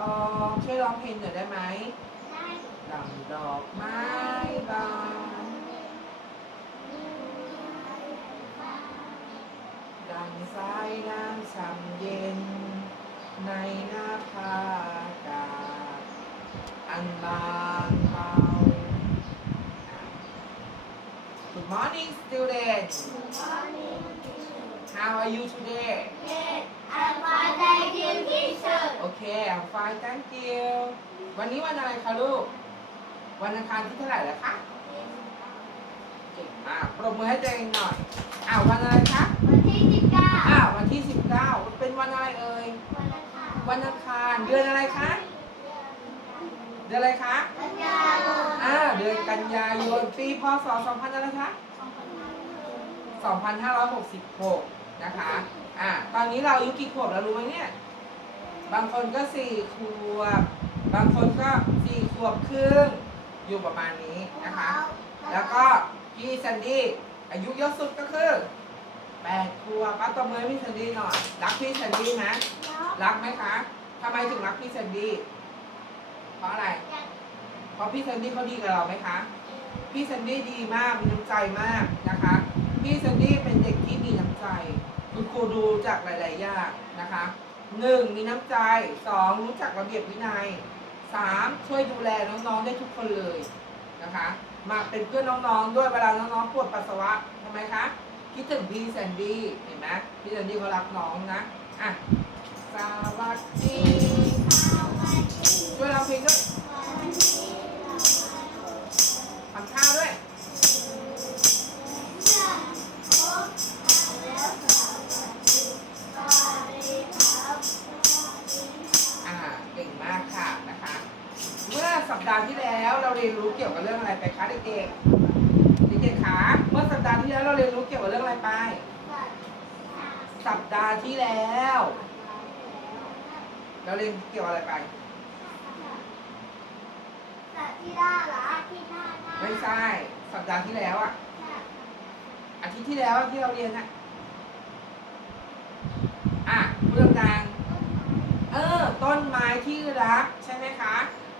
ออกช่วยร้องเพลงหน่อยได้ไหมดังดอกไม้บานดังสายน้ำช่ำเย็น ในหน้าผากาศอันบางเบา Good morning students How are you today Okay I'm fine thank you วันนี้วันอะไรคะลูก วันอังคารที่เท่าไหร่แล้วคะเก่งมากปรบมือให้ตัวเองหน่อย อ้าววันอะไรคะอ้าววันที่19เป็นวันอะไรเอ่ยวันอังคารเดือนอะไรคะ เดือนอะไรคะอ่าเดือนกันยายนปีพศ2000อะไรคะ2566 นะคะ อะตอนนี้เราอายุกี่ขวบแล้วรู้ไหมเนี่ย บางคนก็สี่ขวบ บางคนก็สี่ขวบครึ่ง อยู่ประมาณนี้นะคะ แล้วก็พี่แซนดี้อายุเยอะสุดก็คือแปดขวบป้าตบมือให้พี่แซนดี้หน่อย รักพี่แซนดี้ไหมรักไหมคะทำไมถึงรักพี่แซนดี้เพราะอะไร เพราะพี่แซนดี้เขาดีกับเราไหมคะ พี่แซนดี้ดีมาก มีน้ำใจมากนะคะ พี่แซนดี้เป็นเด็กที่มีน้ำใจ คุณครูดูจากหลาย ๆ อย่างนะคะหนึ่งมีน้ำใจสองรู้จักระเบียบวินัยสามช่วยดูแลน้องๆได้ทุกคนเลยนะคะ มาเป็นเพื่อนน้องๆด้วยเวลาน้องๆปวดปัสสาวะทำไมคะคิดถึงพี่แซนดี้เห็นไหมพี่แซนดี้เขารักน้องนะอะสวัสดีช่วยเร้องเพลงด้วย เด็กๆ เด็กๆคะเมื่อสัปดาห์ที่แล้วเราเรียนรู้เกี่ยวกับเรื่องอะไรไป สัปดาห์ที่แล้ว เราเรียนเกี่ยวกับอะไรไปไม่ใช่ สัปดาห์ที่แล้วอะอาทิตย์ที่แล้วอะที่เราเรียนอะอะพูดดังๆเออ ต้นไม้ที่รักใช่ไหมคะ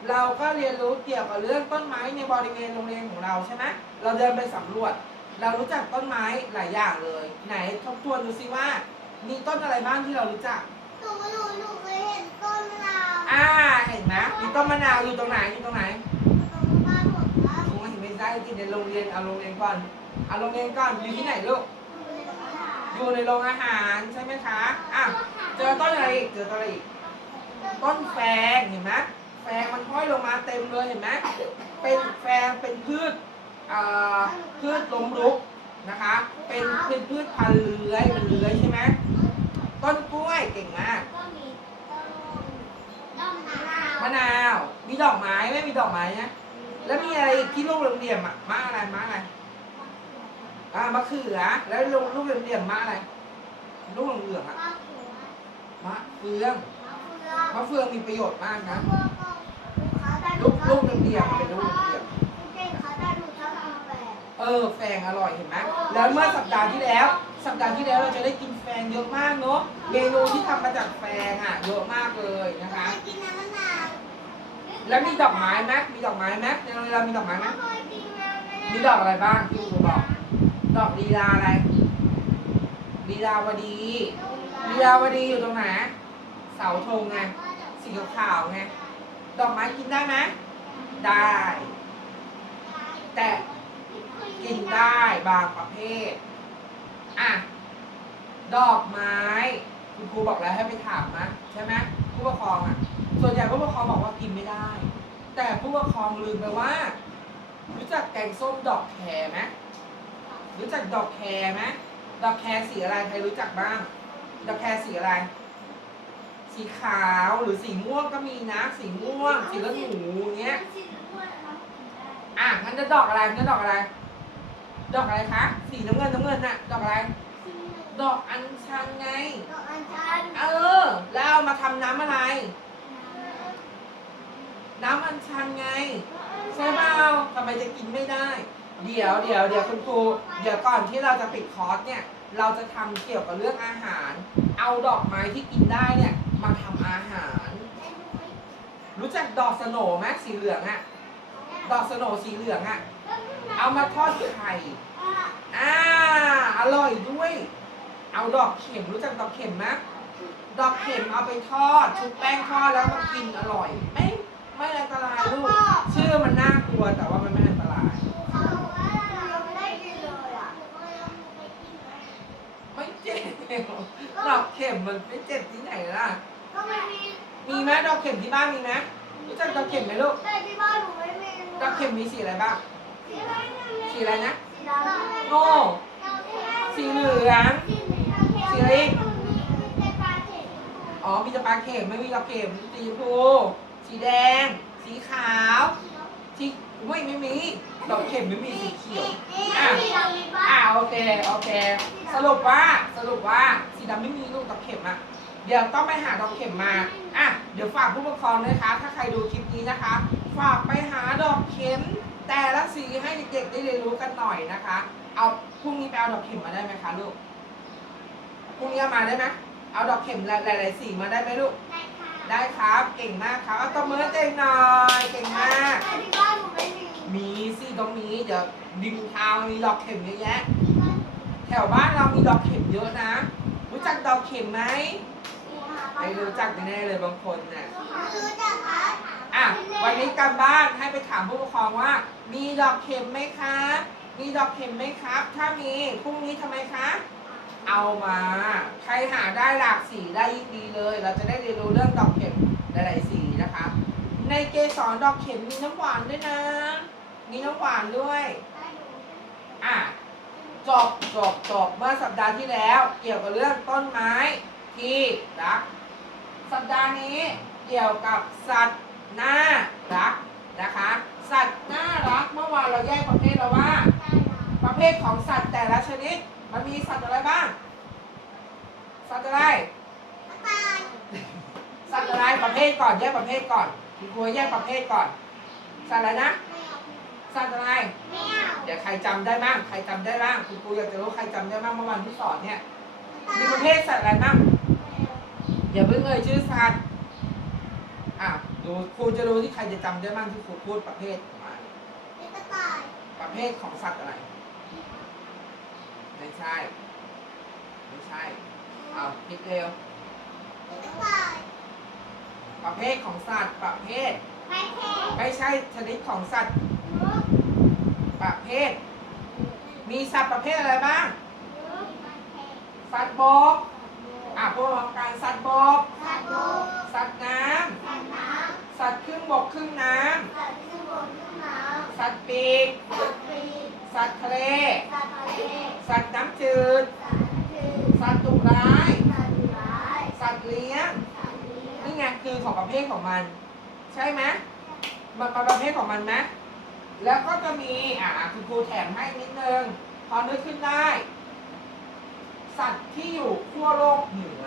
เราก็เรียนรู้เกี่ยวกับเรื่องต้นไม้ในบริเวณโรงเรียนของเราใช่ไหมเราเดินไปสำรวจ เรารู้จักต้นไม้หลายอย่างเลย ไหนทบทวนดูซิว่า มีต้นอะไรบ้างที่เรารู้จักอ่าเห็นไหมมีต้นมะนาวอยู่ตรงไหนอยู่ตรงไหนโอ้ยไม่ได้ที่ในโรงเรียนเอาโรงเรียนก่อนเอาโรงเรียนก่อนอยู่ที่ไหนลูกอยู่ในโรงอาหารใช่ไหมคะอะเจอต้นอะไรอีกเจอต้นอะไรอีกต้นแฟงเห็นไหม แฟงมันห้อยลงมาเต็มเลยเห็นไหมเป็นแฟงเป็นพืชเอ่อพืชล้มลุกนะคะ เป็นเป็นพืชพันธุ์เลื้อยมันเลื้อยใช่ไหมต้นกล้วยเก่งมากมะนาว มีดอกไม้ไหมมีดอกไม้นะแล้วมีอะไรอีกที่ลูกเหลี่ยมๆอะมะอะไรมะอะไรอ่ามะเขือ แล้วลูกลูกเหลี่ยมๆมะอะไรลูกเหลืองๆอะมะเฟืองมะเฟืองมีประโยชน์มากนะ ลูกลูกเหลี่ยมๆเป็นลูกเหลี่ยมๆเออแฟงอร่อยเห็นไหมแล้วเมื่อสัปดาห์ที่แล้ว สัปดาห์ที่แล้วเราจะได้กินแฟงเยอะมากเนาะเมนูที่ทำมาจากแฟงอะเยอะมากเลยนะคะแล้วมีดอกไม้ไหมมีดอกไม้ไหมในโรงเรียนเรามีดอกไม้ไหมมีดอกอะไรบ้างที่ครูบอก ดอกลีลาอะไรลีลาวดีลีลาวดีอยู่ตรงไหนเสาธงไงสีขาวๆไง ดอกไม้กินได้ไหมได้ แต่กินได้บางประเภท อะ ดอกไม้ คุณครูบอกแล้วให้ไปถามนะใช่ไหมผู้ปกครองอะ ส่วนใหญ่ผู้ปกครองบอกว่ากินไม่ได้ แต่ผู้ปกครองลืมไปว่า รู้จักแกงส้มดอกแครไหมรู้จักดอกแครไหมดอกแครสีอะไรใครรู้จักบ้าง ดอกแครสีอะไร สสีขาวหรือสีม่วงก็มีนะ สีม่วง สีละหนูเงี้ยอะงั้นจะดอกอะไรงั้นดอกอะไร ดอกอะไรคะ สีน้ำเงินน้ำเงินน่ะ ดอกอะไรดอกอัญชันไงเออ แล้วเอามาทำน้ำอะไร น้ำอัญชันไง ใช่เปล่าทำไมจะกินไม่ได้ เดี๋ยวเดี๋ยวเดี๋ยวคุณครู เดี๋ยวก่อนที่เราจะปิดคอร์สเนี่ย เราจะทำเกี่ยวกับเรื่องอาหาร เอาดอกไม้ที่กินได้เนี่ย มาทำอาหาร รู้จักดอกสโหนไหมสีเหลืองอะดอกสโหนสีเหลืองอะเอามาทอดไข่อ่าอร่อยด้วย เอาดอกเข็มรู้จักดอกเข็มไหมดอกเข็มเอาไปทอดชุบแป้งทอดแล้วมากินอร่อยไม่ไม่อันตรายลูกชื่อมันน่ากลัวแต่ว่ามันไม่อันตรายไม่เจ็บดอกเข็มมันไม่เจ็บที่ไหนล่ะ มีไหมดอกเข็มที่บ้านมีไหมรู้จักดอกเข็มไหมลูกดอกเข็มมีสีอะไรบ้าง สีอะไรนะโง่ สีเหลืองอ๋อ มีแต่ปลาเข็มไม่มีดอกเข็มสีชมพู สีแดง สีขาว สีไม่ไม่มี ดอกเข็มไม่มีสีเขียว อ่าโอเค โอเค สรุปว่า สรุปว่า สีดำไม่มีลูกดอกเข็มอะ เดี๋ยวต้องไปหาดอกเข็มมาอะเดี๋ยวฝากผู้ปกครองด้วยนะคะ ถ้าใครดูคลิปนี้นะคะ ฝากไปหาดอกเข็ม แต่ละสีให้เด็กๆได้เรียนรู้กันหน่อยนะคะ เอาพรุ่งนี้ไปเอาดอกเข็มมาได้ไหมคะลูกพรุ่งนี้เอามาได้ไหมเอาดอกเข็มหลายๆสีมาได้ไหมลูก ได้ครับ เก่งมากครับเอาตบมือให้เก่งหน่อยเก่งมากมีสิตรงนี้เดี๋ยวดิมทาวมีดอกเข็มเยอะแยะแถวบ้านเรามีดอกเข็มเยอะนะรู้ จักดอกเข็มไหมไม่รู้จักแน่ๆเลยบางคนน่ะอะวันนี้การบ้านให้ไปถามผู้ปกครองว่า มีดอกเข็มไหมคะมีดอกเข็มไหมครับ ถ้ามีพรุ่งนี้ทำไมคะ เอามา ใครหาได้หลากสีได้ยิ่งดีเลย เราจะได้เรียนรู้เรื่องดอกเข็มหลายๆสีนะคะ ในเกสรดอกเข็มมีน้ำหวานด้วยนะ มีน้ำหวานด้วย อะ จบจบจบเมื่อสัปดาห์ที่แล้ว เกี่ยวกับเรื่องต้นไม้ที่รัก สัปดาห์นี้เกี่ยวกับสัตว์น่ารักนะคะ สัตว์น่ารักเมื่อวานเราแยกประเภทแล้วว่า ประเภทของสัตว์แต่ละชนิด มันมีสัตว์อะไรบ้าง สัตว์อะไรสัตว์อะไรประเภทก่อนแยกประเภทก่อนคุณครูแยกประเภทก่อน สัตว์อะไรนะ สัตว์อะไรเดี๋ยวใครจำได้บ้างใครจำได้บ้างคุณครูอยากจะรู้ใครจำได้บ้างเมื่อวานที่สอนเนี่ยมีประเภทสัตว์อะไรบ้างอย่าเพิ่งเอ่ยชื่อสัตว์อะดูครูจะรู้ที่ใครจะจำได้บ้างที่ครูพูดประเภทออกมาประเภทของสัตว์อะไร ไม่ใช่ ไม่ใช่เอาคิดเร็วประเภทของสัตว์ประเภท ไม่ใช่ชนิดของสัตว์ ประเภท มีสัตว์ประเภทอะไรบ้าง สัตว์บกอะพวกเราการสัตว์บก สัตว์น้ำ สัตว์ครึ่งบกครึ่งน้ำ สัตว์ปีก สัตว์ทะเล สัตว์น้ำจืด สัตว์ดุร้าย สัตว์เลี้ยง นี่ไงคือของประเภทของมัน ใช่ไหมมันเป็นประเภทของมันไหม แล้วก็จะมีอ่าคุณครูแถมให้นิดนึง พอนึกขึ้นได้ สัตว์ที่อยู่ขั้วโลกเหนือ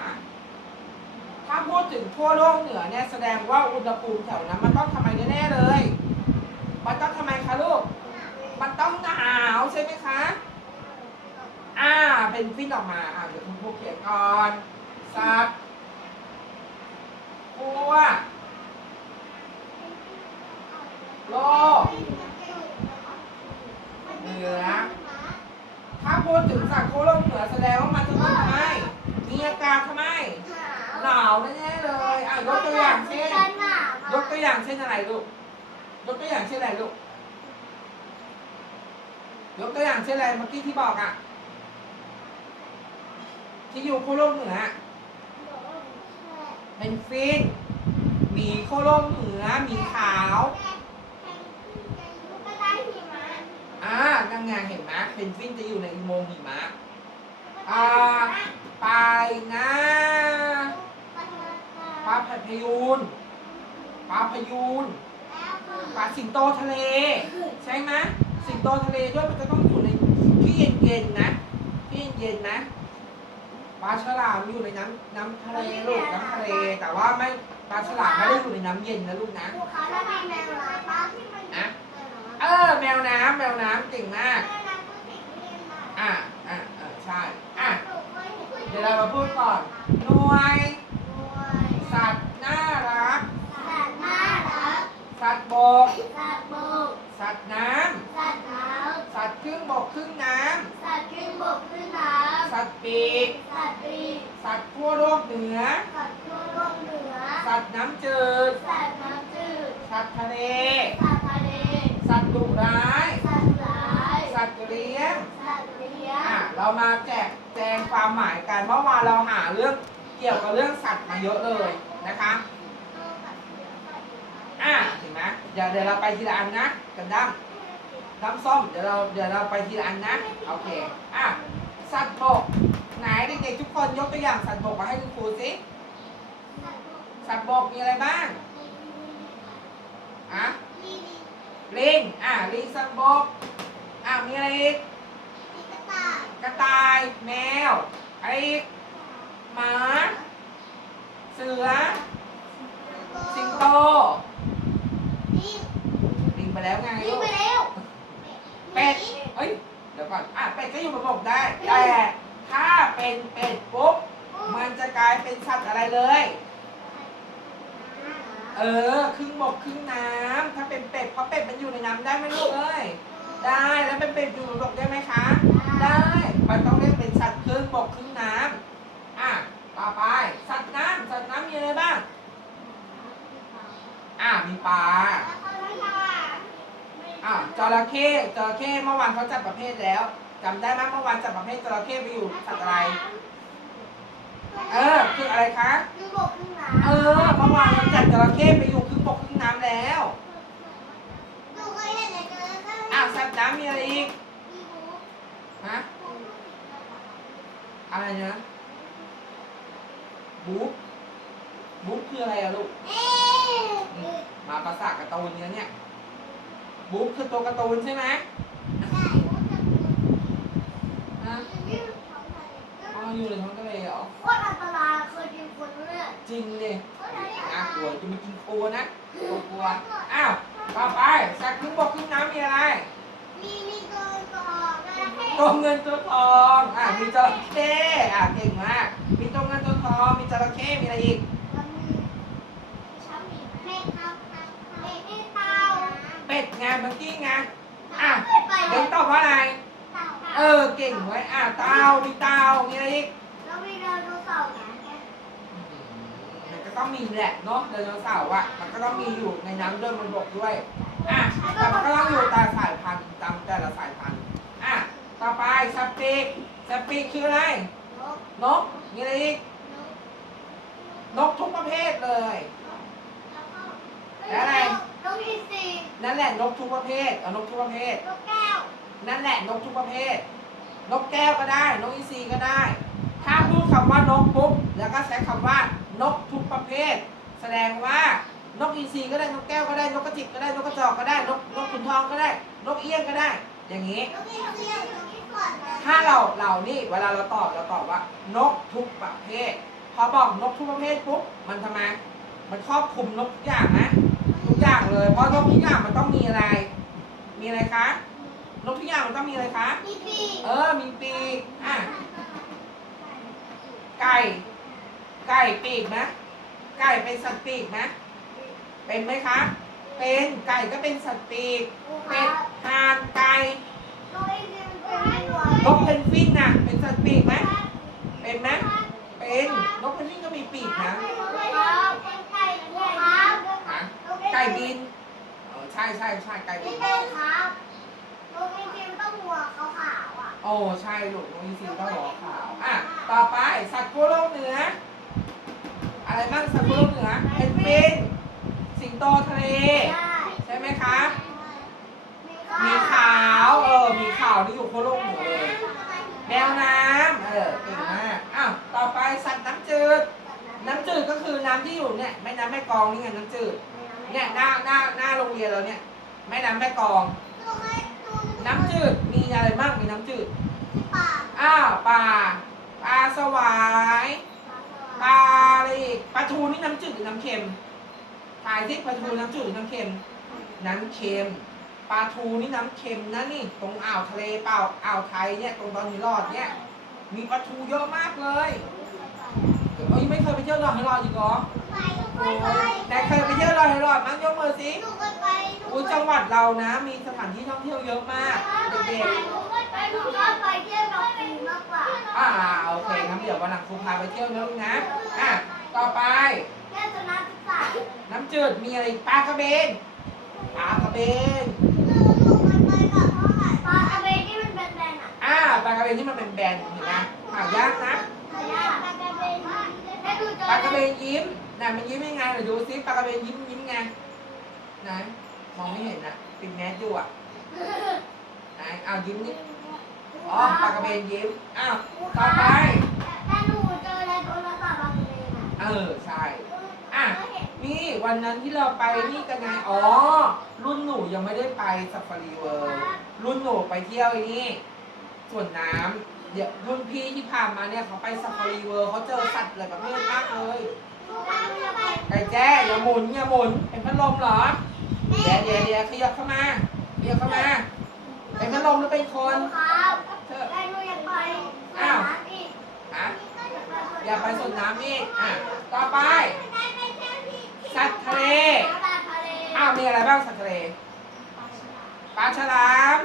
ถ้าพูดถึงขั้วโลกเหนือเนี่ยแสดงว่าอุณหภูมิแถวนั้นมันต้องทำไมแน่ๆเลย มันต้องทำไมคะลูก มันต้องหนาวใช่ไหมคะ อ่า เป็นฟินออกมา อ่าเดี๋ยวคุณครูเขียนก่อน สัตว์ขั้วโลก เหนือ ถ้าพูดถึงสัตว์ขั้วโลกเหนือแสดงว่ามันจะต้องทำไมมีอากาศทำไมหนาวแน่ๆเลยอะยกตัวอย่างเช่น ยกตัวอย่างเช่นอะไรลูกยกตัวอย่างเช่นอะไรลูกยกตัวอย่างเช่นอะไรเมื่อกี้ที่บอกอะ ที่อยู่ขั้วโลกเหนืออะเป็นฟินหมีขั้วโลกเหนือหมีขาว อ่า นั่งงานเห็นไหมเพนกวินจะอยู่ในอุโมงค์หิมะอ่าไปนะปลาพยูนปลาพยูนปลาสิงโตทะเล ใช่ไหมสิงโตทะเลด้วยมันจะต้องอยู่ในที่เย็นๆนะที่เย็นๆนะปลาฉลามอยู่ในน้ำน้ำทะเลลูกน้ำทะเล แต่ว่าไม่ปลาฉลามไม่ได้อยู่ในน้ำเย็นนะลูกนะลูกค้าถ้าม ออ แมวน้ำแมวน้ำเก่งมาก อะอะเออใช่ อะ เดี๋ยวเรามาพูดก่อนหน่วย สัตว์น่ารัก สัตว์น่ารักสัตว์บกสัตว์บกสัตว์น้สัตว์น้ำ สัตว์ครึ่งบกครึ่งน้ำ สัตว์ขึ้นบกขึ้นน้ำสัตว์ปีกำสัตว์ปีก สัตว์ขั้วโลกเหนือ สัตว์ทั่วโลกเหนือสัตว์น้ำจืดสัตว์น้ำจืด สัตว์ทะเล สั ดุร้าย สัตว์ร้ายสัตว์เลี้ยง สัตว์เลี้ยงอะเรามาแจกแจงความหมายกันเมื่อวานเราหาเรื่องเกี่ยวกับเรื่องสัตว์มาเยอะเลยนะคะอะเห็นไหมเดี๋ยวเดี๋ยวเราไปทีละอันนะกันดั้มน้ำส้มเดี๋ยวเราเดี๋ยวเราไปทีละอันนะโอเคอะสัตว์บกไหนเด็กๆทุกคนยกตัวอย่างสัตว์บกมาให้คุณครูสิสัตว์บกมีอะไรบ้างอะ ลิงอะลิงสัตว์บกอะมีอะไรอีกกระต่าย แมวอะไรอีกหมาเสือ สิงโตลิงไปแล้วไงลูกเป็ดเอ้ยเดี๋ยวก่อนอะเป็ดก็อยู่บนบกได้แต่ถ้าเป็นเป็ดปุ๊บมันจะกลายเป็นสัตว์อะไรเลย เออ ครึ่งบกครึ่งน้ำถ้าเป็นเป็ดเพราะเป็ดมันอยู่ในน้ำได้ไหมลูกเอ้ย ได้แล้วเป็นเป็ดอยู่บนบกได้ไหมคะ ได้มันต้องเรียกเป็นสัตว์ครึ่งบกครึ่งน้ำอะต่อไปสัตว์น้ำสัตว์น้ำมีอะไรบ้าง อะมีปลาอะจระเข้จระเข้เมื่อวานเขาจัดประเภทแล้วจำได้ไหมเมื่อวานจัดประเภทจระเข้ไปอยู่สัตว์อะไร เออ คืออะไรคะคือบกขึ้นน้เออเมื่อวานเราจัดจระเข้ไปอยู่ครึ่งบกครึ่งน้ำแล้วหนูเคยเห็นในเจอข้างอะสัตว์น้ำมีอะไรอีกมีบูฮะอะไรนะบุ๊กบุ๊กคืออะไรอะลูกเอ๊ะมาภาษาการ์ตูนเนี่ยเนี่ยบุ๊กคือตัวการ์ตูนใช่ไหม ใช่บูจะบู ฮะ วิ่งท้องทะเล อ๋ออยู่ในท้องทะเลเหรอโคตรอันตรายเคยกินคนเนี่ยจริงดิโคตรอันตน่ารากลัวย จะมากินโคนะกลัวกลัวอ้าวต่อไปสัตว์ครึ่งบกครึ่งน้ำมีอะไรมีมีตัวต่อนะให้ตัวเงินตัวทองอะมีจระเข้อะเก่งมากมีตัวเงินตัวทองมีจระเข้มีอะไรอีก มันมีช้ำอีกให้ครับให้ให้เต่าเป็ดไงเมื่อกี้ไงอะไปเด็กตอบว่าอะไร เต่าเออเก่งไว้ยอะเต่ามีเต่ามีอะไรอีกแล้วมีไดโนเสาร์นะมันก็ต้องมีแหละเนาะไดโนเสาร์อะมันก็ต้องมีอยู่ในน้ำด้วยบนบกด้วยอะแต่มันก็ต้องอยู่ตามสายพันธุ์ตามแต่ละสายพันธุ์อะต่อไปสปีกสปีกคืออะไรนกนกมีอะไรอีกนกนกทุกประเภทเลยแล้วอะไรนกอีสีนั่นแหละนกทุกประเภทเอานกทุกประเภทนกแก้ว นั่นแหละนกทุกประเภท นกแก้วก็ได้ นกอินทรีก็ได้ ถ้าพูดคำว่านกปุ๊บแล้วก็ใช้คำว่านกทุกประเภท แสดงว่านกอินทรีก็ได้นกแก้วก็ได้นกกระจิบก็ได้นกกระจอกก็ได้นกนกขุนทองก็ได้ นกเอี้ยงก็ได้ อย่างนี้นกอีสีนกอีสวนนะถ้าเราเรานี่เวลาเราตอบเราตอบว่า นกทุกประเภท พอบอกนกทุกประเภทปุ๊บมันทำไมมันครอบคลุมนกทุกอย่างนะทุกอย่างเลย เพราะนกทุกอย่างมันต้องมีอะไร มีอะไรคะ นกทุกอย่างมันต้องมีอะไรคะ มีปีกเออ มีปีกอะ ไก่ ไก่ปีกไหมไก่เป็นสัตว์ปีกไหมเป็นไหมคะ เป็นไก่ก็เป็นสัตว์ปีก เป็ดห่านไก่นกอีสีมันเป็นหัวนกเพนกวินน่ะ เป็นสัตว์ปีกไหมเป็นไหมเป็นนกเพนกวินก็มีปีกนะครับเป็นไก่ครับฮะไก่บินเออใช่ใช่ใช่ไก่บิพี่น เต้ครับนกอีสีมันต้องหัวขาวๆอะโอ้ใช่ลูกนกอินทรีต้องหัวขาวอะต่อไปสัตว์ขั้วโลกเหนือ อะไรบ้างสัตว์ขั้วโลกเหนือเพนกวินสิงโตทะเล ได้ใช่ไหมคะมีมีขาวเออมีขาวที่อยู่ขั้วโลกเหนือเลยแมวน้ำเออเก่งมากอ้าวต่อไปสัตว์น้ำจืด น้ำจืดก็คือน้ำที่อยู่เนี่ยแม่น้ำแม่กลองนี่ไงน้ำจืด เนี่ยหน้าหน้าหน้าโรงเรียนเราเนี่ยแม่น้ำแม่กลองน้ำจืดมีอะไรบ้างมีน้ำจืดป่าอ้าวปลาปลาสวายปลาอะไรอีกปลาทูนี่น้ำจืดหรือน้ำเค็มทายสิปลาทูน้ำจืดหรือน้ำเค็ม น้ำเค็มปลาทูนี่น้ำเค็มนะนี่ ตรงอ่าวทะเลเปล่าอ่าวไทยเนี่ยตรงตอนนี้รอดเนี่ย มีปลาทูเยอะมากเลยเอ้ยไม่เคยไปเที่ยวดอยไหรอดอีกเหรอ ไปทุกคนไปแต่เคยไปเที่ยวดอยไหรอดมั้งยกมือสิทุกคนไปอุ้ยจังหวัดเรานะ มีสถานที่ท่องเที่ยวเยอะมากเด็กไปทุกคนไปเที่ยวกับผีมากกว่าๆอ่าโอเคงั้นเดี๋ยววันหลังครูพาไปเที่ยวนะลูกนะอะต่อไปเที่ยวชนะศึกษาน้ำจืดมีอะไรอีกปลากระเบนปลากระเบนลูกมันไปกับพ่อไหนปลาอาเบที่มันเป็นแบนอะอ่าปลากระเบนที่มันเป็นแบนเห็นไหมหายากนะปลากระเบนได้ดูจอปลากระเบนยิ้ม ไหนมันยิ้มยังไงเดี๋ยวดูซิปลากระเบนยิ้มยิ้มไงไหนมองไม่เห็นนะปิดแมสอยู่อะไหนอ้าวยิ้มนี่อ๋อปลากระเบนยิ้มอ้าวต่อไปแต่หนูเจอในโทรศัพท์ปลากระเบนอะเออใช่อะนี่วันนั้นที่เราไปนี่กันไงอ๋อ รุ่นหนูยังไม่ได้ไปซัฟฟารีเวิลด์รุ่นหนูไปเที่ยวไอ้นี่ส่วนน้ำเดี๋ยวรุ่นพี่ที่ผ่านมาเนี่ยเขาไปซัฟฟารีเวิลด์เขาเจอสัตว์หลายประเภทมากเลย ไปไก่แจ้อย่าหมุนอย่าหมุนเป็นพัดลมเหรอเดี๋ยวเดี๋ยวเดี๋ยวขยับเข้ามาขยับเข้ามาเป็นพัดลมหรือเป็นคนครับเธอแต่หนูอยากไปอ้าวอีกฮะอย่าไปส่วนน้ำนี่อะต่อไป สัตว์ทะเลอ้าวมีอะไรบ้างสัตว์ทะเลปลาฉลาม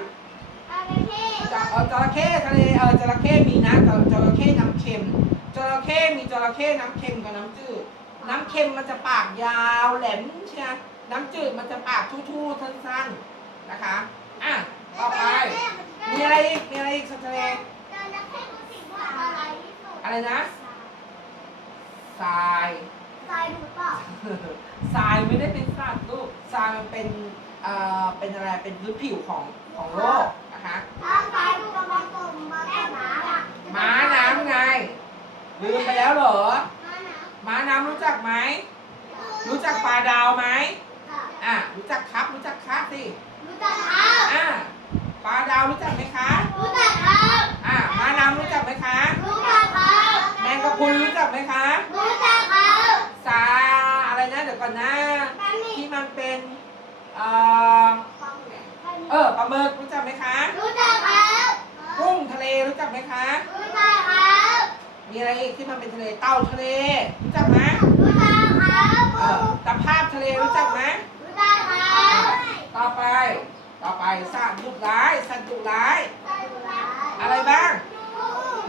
ปลาเป็นที่จระเข้ทะเลเออจระเข้มีนะจจระเข้น้ำเค็มจระเข้มีจระเข้น้ำเค็มกับน้ำจืด น้ำเค็มมันจะปากยาวแหลมเชียน้ำจืดมันจะปากทู่ๆสั้นๆนะคะ อะ ต่อไป มีอะไรอีก มีอะไรอีกสัตว์ทะเลจระเข้รู้สึกว่าอะไรที่สุดอะไรนะทรายทรายดูเปล่าทรายไม่ได้เป็นสัตว์ลูกทรายมันเป็นเอ่อเป็นอะไร เป็นพื้นผิวของของโลกนะคะถ้าทรายดูกำลังกลมมาแค่หมาอะม้าน้ำไงลืมไปแล้วเหรอ ม้าน้ม้าน้ำรู้จักไหมำรู้จักปลาดาวไหมค่ะอะรู้จักครับ รู้จักครับสิ รู้จักครับอะปลาดาวรู้จักไหมคะ รู้จักครับอะม้าน้ำรู้จักไหมคะ รู้จักครับแมงกะพรุนรู้จักไหมคะ รู้จักครับสาอะไรนะเดี๋ยวก่อนนะแป๊บนึงที่มันเป็นเอ่อเออปลาหมึกรู้จักไหมคะ รู้จักครับกุ้งทะเลรู้จักไหมคะ รู้จักครับ มีอะไรอีกที่มันเป็นทะเลเต่าทะเลรู้จักไหมรู้จักครับเออตะภาพทะเลรู้จักไหมรู้จักครับต่อไป ต่อไปสัตว์ดุร้ายสัตว์ดุร้าย อะไรบ้าง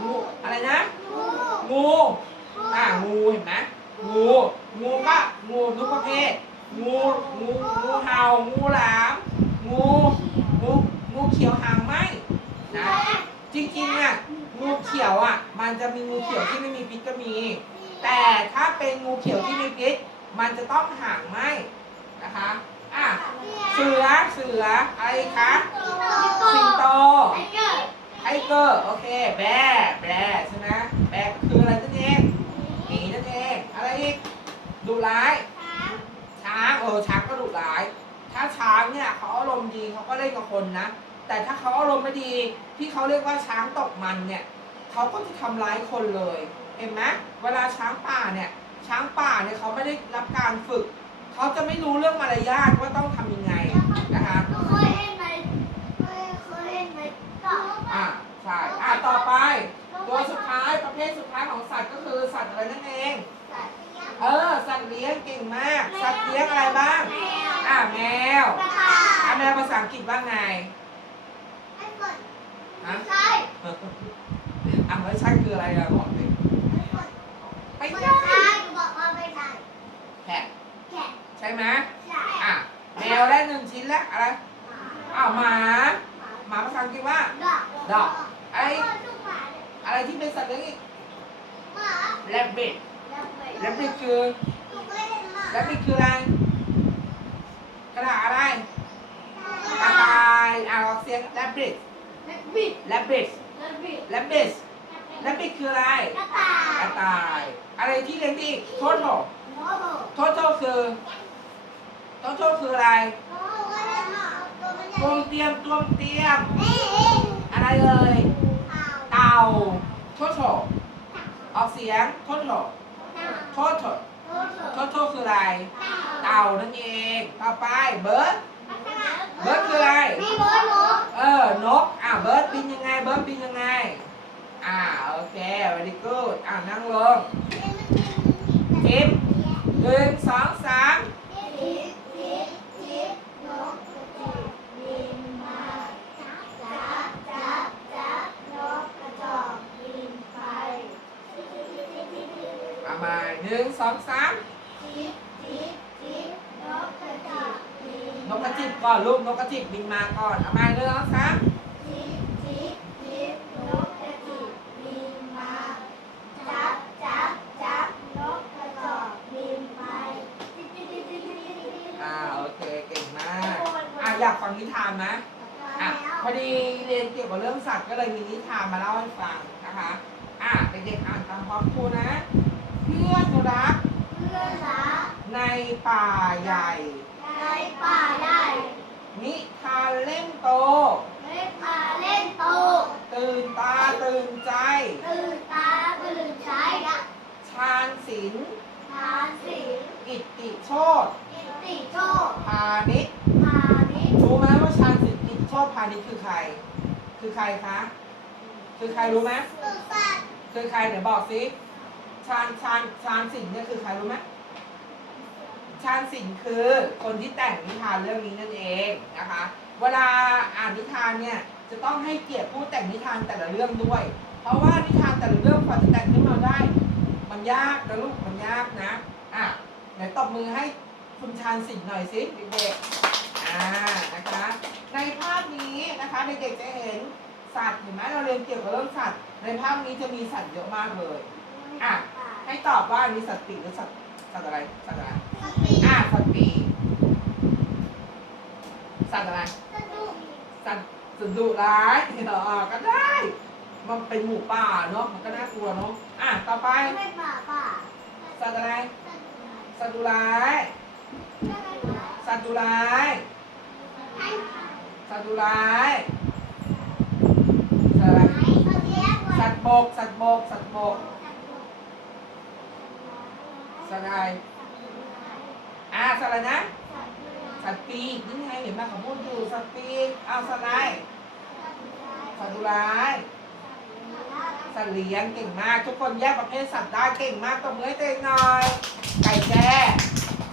งูอะไรนะงูอ่างูเห็นไหมงูงูก็งูทุกประเภทงูงูงูเห่างูหลามงูงูงูเขียวหางไหมนะจริงๆอะ งูเขียวอะ มันจะมีงูเขียวที่ไม่มีพิษก็มี แต่ถ้าเป็นงูเขียวที่มีพิษ มันจะต้องห่างไหมนะคะอะเสือเสืออะไรอีกคะสิงโตไทเกอร์โอเคแบร์แบร์ใช่ไหมแบร์คืออะไรนั่นเองหมีนั่นเองอะไรอีกดุร้ายช้างเออช้างก็ดุร้าย ถ้าช้างเนี่ยเขาอารมณ์ดีเขาก็เล่นกับคนนะ แต่ถ้าเขาอารมณ์ไม่ดีที่เขาเรียกว่าช้างตกมันเนี่ยเขาก็จะทำร้ายคนเลย เห็นไหมเวลาช้างป่าเนี่ยช้างป่าเนี่ยเขาไม่ได้รับการฝึก เขาจะไม่รู้เรื่องมารยาทว่าต้องทำยังไงนะคะเคยเห็นไหมเคยเคยเห็นไหมต่ออ่าใช่อ่าต่อไป ตัวสุดท้ายประเภทสุดท้ายของสัตว์ก็คือสัตว์อะไรนั่นเองเออสัตว์เลี้ยงเก่งมาก สัตว์เลี้ยงอะไรบ้าง อ่าแมวกระต่าอ่ายแมวภาษาอังกฤษว่าไงไม่เปิด ฮะใช่อะไม่ใช่คืออะไรอะบอกดิไม่เปิดไม่ไม่ใช่ใช่บอกว่าไม่ได้แพะแค่ใช่ไหมใช่อะแมวได้หนึ่งชิ้นแล้วอะไรอ้าวหมาหมาภาษาอังกฤษว่าดอกอะไรลูกหมาเนี่ยอะไรที่เป็นสัตว์เลี้ยงอีกหมาแรบบิทแล้วไปแรบบิทคือหนูเคยเห็นหมาแรบบิทคืออะไรกระดาษอะไรกระต่ายอ่าออกเสียงแรบบิท แล้วบิดแรบบิทแล้วบิดแรบบิทแและปิดคืออะไรกระต่ายกระต่าย อะไรที่เลี้ยงดีโทโทโน้โหโทโทคือโทโทคืออะไรโน้ก็ได้มาเอาตัวมันใหญ่ตวมเตรียมตวมเตรียมนี่อะไรเอ่ยเต่าเต่าโทโทออกเสียงโทโทเต่าโทโทโน้โหโทโทคืออะไรเต่าเต่านั่นเอง ต่อไปเบิร์ด เบิร์ดคืออะไร มีเบิร์ดนกเออนกอ่าเบิร์ดบินยังไงเบิร์ดบินยังไง อ่าโอเค very good อ่านั่งลงทิมหนึ่งสองสามทิพทิพทิพนกกระจอกบินมาจับจับจับจับนกกระจอกบินไปเอามาหนึ่งสองสามทิพทิพทิพนกกระจอกบิ นกกระจิบก่อนลูกนกกระจิบบินมาก่อนเอามาหนึ่องสามทิพทิพทิพนกกระจิบบินมาจับจับจับนกกระจอกบินไปอ่าโอเคเก่งมากอ่าอยากฟังนิทานไหมอะพอดีเรียนเกี่ยวกับเรื่องสัตว์ก็เลยมีนิทานมาเล่าให้ฟังนะคะอะเด็กๆอ่านตามพร้อมครูนะ เพื่อนรักเพื่อนรักในป่าใหญ่ ในป่าได้นิทานเล่นโตในป่าเล่นโต ตื่นตาตื่นใจ ตื่นตาตื่นใจละชาญศิลป์ทานสีกิตติโชตกิตติโชคพาณิชย์พาณิชย์รู้ไหมว่าชาญศิลป์กิตติโชตพาณิชย์คือใคร คือใครคะ คือใครรู้ไหม สุสัตว์คือใครเดี๋ยวบอกสิชาญชาญชาญศิลป์เนี่ยคือใครรู้ไหม ชาญศิลป์คือคนที่แต่งนิทานเรื่องนี้นั่นเองนะคะ เวลาอ่านนิทานเนี่ยจะต้องให้เกียรติผู้แต่งนิทานแต่ละเรื่องด้วย เพราะว่านิทานแต่ละเรื่องกว่าจะแต่งขึ้นมาได้ มันยากนะลูกมันยากนะอะไหนตบมือให้คุณชาญศิลป์หน่อยสิเด็กๆอ่านะคะ ในภาพนี้นะคะเด็กๆจะเห็นสัตว์เห็นไหมเราเรียนเกี่ยวกับเรื่องสัตว์ ในภาพนี้จะมีสัตว์เยอะมากเลยอะให้ตอบว่าอันนี้สัตว์ปีกหรือสัตว์สัตว์อะไรสัตว์อะไร อะสัตว์ปีกสัตว์อะไรสะดุ้งสัตว์สัตว์ดุร้ายเออก็ได้ มันเป็นหมูป่าเนาะ มันก็น่ากลัวเนาะ อะ ต่อไปไม่ป่าป่าสัตว์อะไรสะดุ้งสัตว์ดุร้าย สัตว์ดุร้าย สัตว์ดุร้ายสัตว์อะไรสัตว์บก สัตว์บก สัตว์บก สัตว์อะไร อะสัตว์อะไรนะ สัตว์ปีกนี่ไงเห็นไหมเขาพูดอยู่สัตว์ปีกเอาสัตว์อะไรสัตว์ดุร้ายสัตว์เลี้ยงเก่งมาก ทุกคนแยกประเภทสัตว์ได้เก่งมากตบมือให้ตัวเองหน่อย ไก่แจ้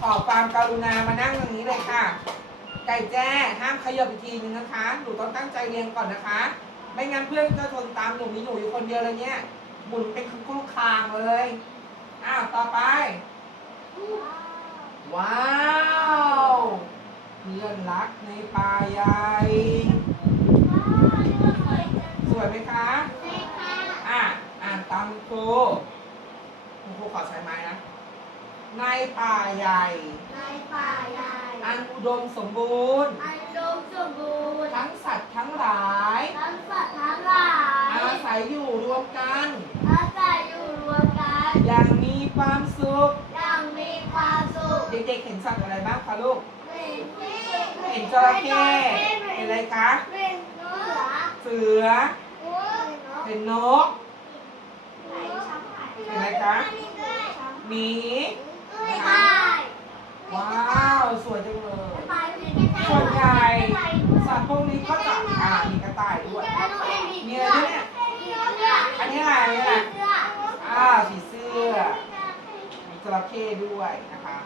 ขอความกรุณามานั่งตรงนี้เลยค่ะ ไก่แจ้ห้ามขยับอีกทีนึงนะคะหนูต้องตั้งใจเรียนก่อนนะคะ ไม่งั้นเพื่อนจะทนตามหนูมีหนูอยู่คนเดียวเลยเนี่ยหมุนเป็นคุกคางเลยอ้าวต่อไป ว้าวเพื่อนรักในป่าใหญ่สวยไหมคะอะอ่านตามครูคุณครูขอใช้ไม้นะ ในป่าใหญ่ในป่าใหญ่อันอุดมสมบูรณ์อันดมสมบูรณ์ทั้งสัตว์ทั้งหลายทั้งสัตว์ทั้งหลาย อาศัยอยู่รวมกันอาศัยอยู่รวมกันอย่างมีความสุข เด็กๆเห็นสัตว์อะไรบ้างคะลูก เห็นเห็นจระเข้เห็นอะไรคะเห็นเสือเสือ เห็นนก เห็นอะไรคะหมีว้าว สวยจังเลย ส่วนใหญ่สัตว์พวกนี้ก็จะอ่ามีกระต่ายด้วยมีอะไรด้วยเนี่ย อันนี้อะไรอันนี้อะไรอ่าผีเสื้อมีจระเข้ด้วยนะคะ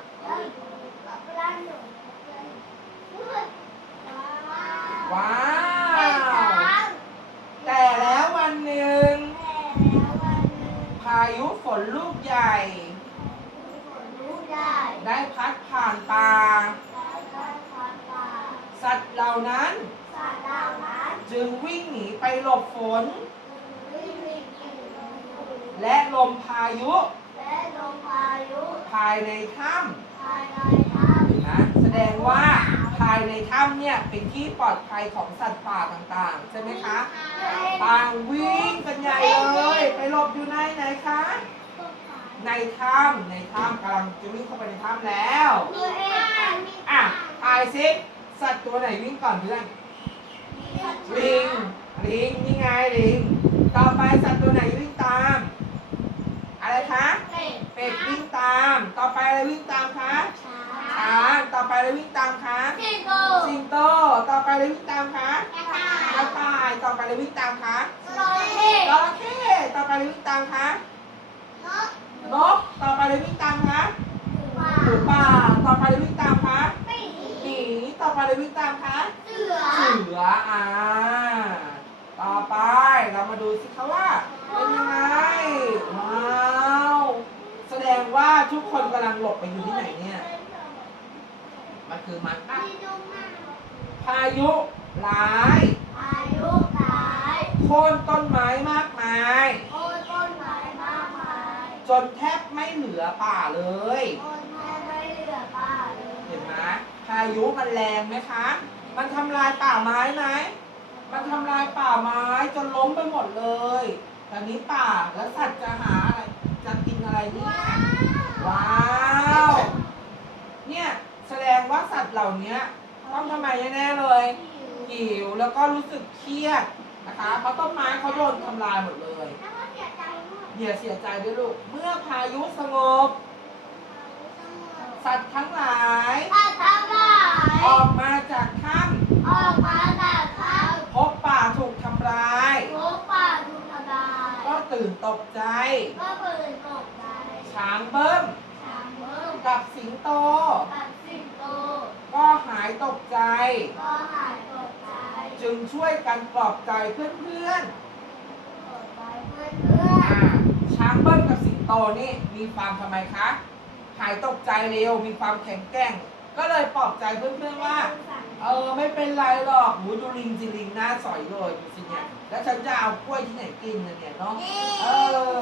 ว้าว แต่แล้ววันหนึ่ง พายุฝนลูกใหญ่ ได้พัดผ่านป่า สัตว์เหล่านั้น จึงวิ่งหนีไปหลบฝน และลมพายุและลมพายุภายในถ้ภายในถ้ำ นะแสดงว่าพาายในถ้ำเนี่ยเป็นที่ปลอดภัยของสัตว์ป่าต่างๆ ใช่ไหมคะต่างวิ่งกันใหญ่เลย ไปหลบอยู่ในไหนคะ ในถ้ำในถ้ำกำลังจะวิ่งเข้าไปในถ้ำแล้วอะทายซิสัตว์ตัวไหนวิ่งก่อนเพื่อนลิงลิงนี่ไงลิงต่อไปสัตว์ตัวไหนวิ่งตาม อะไรคะ เป็ดวิ่งตาม ต่อไปอะไรวิ่งตามคะช้างต่อไปอะไรวิ่งตามคะสิงโตต่อไปอะไรวิ่งตามคะกระต่ายต่อไปอะไรวิ่งตามคะจระเข้ต่อไปอะไรวิ่งตามคะนกต่อไปอะไรวิ่งตามคะหมูป่าต่อไปอะไรวิ่งตามคะหมีต่อไปอะไรวิ่งตามคะเสืออ่าต่อไปเรามาดูสิคะว่าเป็นยังไงว้าวแสด งว่าทุกคนกำลังหลบไปอยู่ที่ไหนเนี่ย มันคือมันอะพายุร้ายโค่นต้นไม้มากมายจนแทบไม่เหลือป่าเลย เห็นไหมพายุมันแรงไหมคะ มันทำลายป่าไม้ไหมมันทำลายป่าไม้จนล้มไปหมดเลยตอนนี้ป่าแล้วสัตว์จะหาอะไรจะกินอะไรเนี่ย ว้าว เนี่ยแสดงว่าสัตว์เหล่านี้ต้องทำไมแน่ๆเลย หิวแล้วก็รู้สึกเครียดนะคะเพราะต้นไม้เขาโดนทำลายหมดเลยอย่าเสียใจด้วยลูก เมื่อพายุสงบ สัตว์ทั้งหลาย ออกมาจากถ้ออกมาจากเขาำพบป่าถูกทำร้ายโลป่าถูกทำลาย ก็ตื่นตกใจ ก็เปิดตกใจ ช้างเบิ้มช้างเบิ้มกับสิงโต กับสิงโต ก็หายตกใจ ก็หายตกใจ จึงช่วยกันปลอบใจเพื่อนตกใจเพื่อนเพื่ๆอนอ่าช้างเบิ้มกับสิงโตนี่มีความทำไมคะ หายตกใจเร็ว มีความแข็งแกร่ง ก็เลยปลอบใจเพื่อนๆว่า เออไม่เป็นไรหรอกหูดูลิงสิลิงหน้าสอยเลยดูสิเนี่ยแล้วฉันจะเอากล้วยที่ไหนกินน่ะเนี่ยเนาะเอ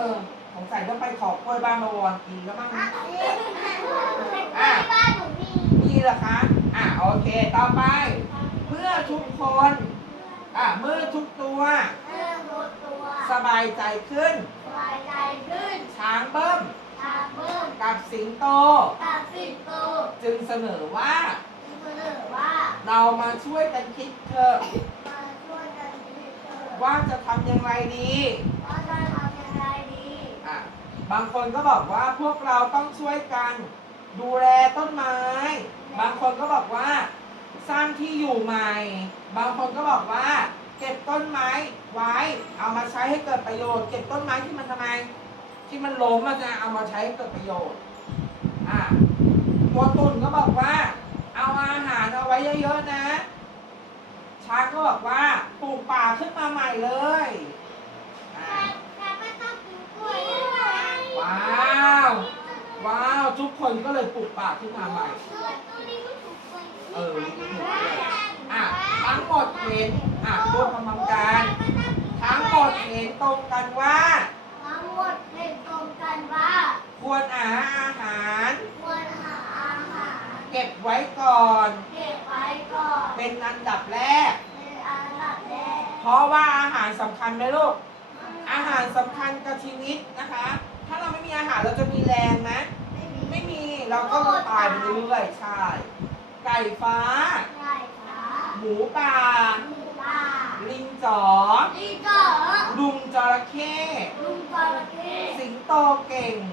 อสงสัยต้องไปขอกล้วยบ้านมาวอนกินแล้วมั้งอะบ้านหนูมีนี่เหรอคะอะโอเคต่อไป เมื่อทุกคนอะเมื่อทุกตัวเริ่มลดตัวสบายใจขึ้นสบายใจขึ้น ช้างเบิ้มช้าง เบิ้มกับสิงโต กับสิงโตจึงเสนอว่าเสนอว่าเรามาช่วยกันคิดเถอะมาช่วยกันคิดเถอะว่าจะทำอย่างไรดีว่าจะทำยังไงดีอะบางคนก็บอกว่าพวกเราต้องช่วยกัน ดูแลต้นไม้ บางคนก็บอกว่า สร้างที่อยู่ใหม่ บางคนก็บอกว่า เก็บต้นไม้ไว้ เอามาใช้ให้เกิดประโยชน์ เก็บต้นไม้ที่มันทำไม ที่มันล้มมันจะเอามาใช้ให้เกิดประโยชน์ อะตัวตุ่นก็บอกว่า เอาอาหารเอาไว้เยอะๆนะ ช้างก็บอกว่าปลูกป่าขึ้นมาใหม่เลยอะแต่ไม่ต้องกินกล้วยด้วยว้าว ว้าว ทุกคนก็เลยปลูกป่าขึ้นมาใหม่ เอออะทั้งหมดเห็นอะพูดพร้อมๆกันทั้งหมดเห็นตรงกันว่า ทั้งหมดเห็นตรงกันว่าควรหาอาหาร ควรหาอาหารเก็บไว้ก่อน เก็บไว้ก่อน เป็นอันดับแรก เป็นอันดับแรก เพราะว่าอาหารสำคัญไหมลูก อาหารสำคัญกับชีวิตนะคะ ถ้าเราไม่มีอาหารเราจะมีแรงไหมไม่มีไม่มีเราก็ตายไปเรื่อยๆใช่ ไก่ฟ้า ไก่ฟ้า หมูป่า หมูป่า ลิงจ๋อลิงจ๋อลุงจระเข้ลุงจระเข้สิงโตเก่ง